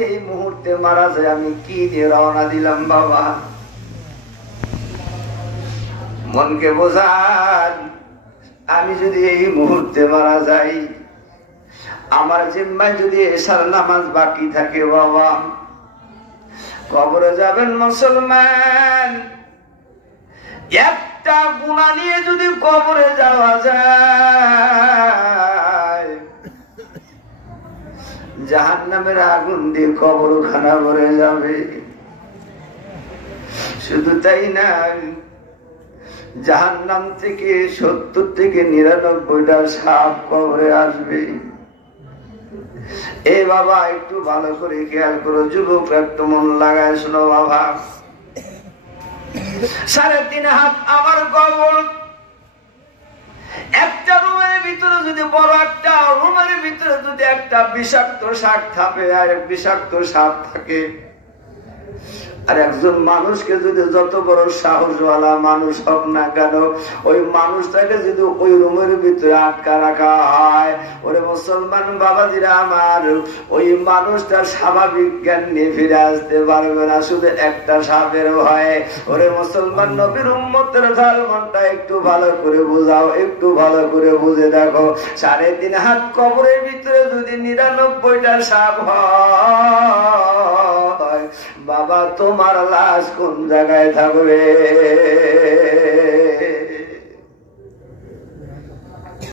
যদি এই মুহূর্তে মারা যায় আমি কি দিয়ে রওনা দিলাম বাবা? মনকে বোঝান, আমি যদি এই মুহূর্তে মারা যাই, আমার জিম্মায় যদি এশার নামাজ বাকি থাকে বাবা, কবরে যাবেন মুসলমান, একটা গুনাহ নিয়ে যদি কবরে যাওয়া যায়, জাহান্নামের আগুন দিয়ে কবরখানা ভরে যাবে। শুধু তাই না, জাহান্নাম থেকে 70 থেকে 99টা সাপ কবরে আসবে। এ বাবা একটু ভালো করে খেয়াল করো, যুবক একটু মন লাগায় শোনো বাবা। 3.5 হাত আমার কবর, একটা রুমের ভিতরে যদি বড় একটা রুমের ভিতরে যদি একটা বিষাক্ত সাপ থাকে আর বিষাক্ত সাপ থাকে, আর একজন মানুষকে যদি যত বড় সাহসওয়ালা মানুষ হোক না কেন, ওই মানুষটাকে যদি ওই রুমের ভিতরে আটকা রাখা হয়, ওরে মুসলমান বাবাজিরা আমার, ওই মানুষটা স্বাভাবিক জ্ঞান নিয়ে ফিরে আসতে পারবে না, শুধু একটা সাপের ভয়ে। ওরে মুসলমান নবীর উম্মতের ধর্মটা একটু ভালো করে বুঝাও, একটু ভালো করে বুঝে দেখো। 3.5 হাত কবরের ভিতরে যদি 99টা সাপ হয়, বাবা তোমার লাশ কোন জায়গায় থাকবে?